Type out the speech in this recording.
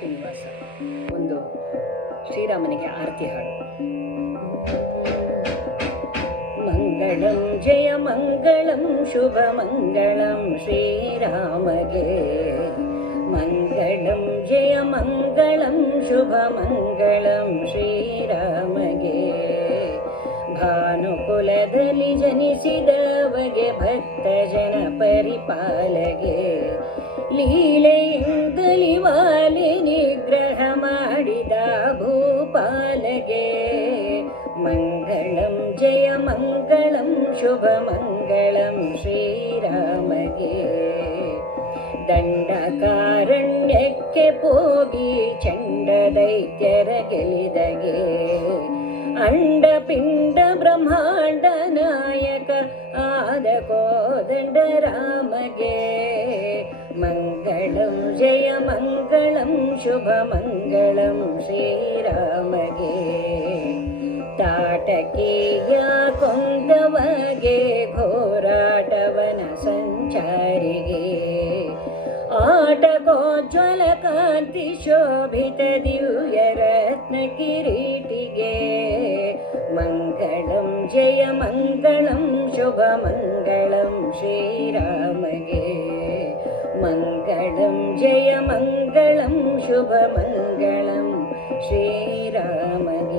ಶ್ರೀನಿವಾಸ ಒಂದು ಶ್ರೀರಾಮನಿಗೆ ಆರತಿ ಹಾಡು. ಮಂಗಳಂ ಜಯ ಮಂಗಳಂ ಶುಭ ಮಂಗಳಂ ಶ್ರೀರಾಮಗೆ, ಮಂಗಳಂ ಜಯ ಮಂಗಳಂ ಶುಭ ಮಂಗಳಂ ಶ್ರೀರಾಮಗೆ. ಭಾನುಕುಲದಲ್ಲಿ ಜನಿಸಿದವಗೆ ಭಕ್ತ ಜನ ಪರಿಪಾಲಗೆ, ಲೀಲೆಯಿಂದಲಿ ವಾಲಿ ನಿಗ್ರಹ ಮಾಡಿದ ಭೂಪಾಲಗೆ. ಮಂಗಳಂ ಜಯ ಮಂಗಳಂ ಶುಭ ಮಂಗಳಂ ಶ್ರೀರಾಮಗೆ. ದಂಡಕಾರಣ್ಯಕ್ಕೆ ಹೋಗಿ ಚಂಡ ದೈತ್ಯರ ಗೆಲಿದಗೆ, ಅಂಡ ಪಿಂಡ ಬ್ರಹ್ಮಾಂಡ ನಾಯಕ ಆದ ಕೋದಂಡ ರಾಮಗೆ. ಮಂಗಳಂ ಜಯ ಮಂಗಳಂ ಶುಭ ಮಂಗಳಂ ಶ್ರೀರಾಮಗೆ. ತಾಟಕೀಯ ಕೊಂದವಗೆ ಘೋರಾಟವನ ಸಂಚಾರಿಗೆ, ಆಟಕೋಜ್ವಲ ಕಾಂತಿ ಶೋಭಿತ ದಿವ್ಯ ರತ್ನ ಕಿರೀಟಿಗೆ. ಮಂಗಳಂ ಜಯ ಮಂಗಳಂ ಶುಭ ಮಂಗಳಂ ಶ್ರೀರಾಮಗೆ. ಮಂಗಳಂ ಜಯ ಮಂಗಳಂ ಶುಭ ಮಂಗಳಂ ಶ್ರೀರಾಮಗೆ.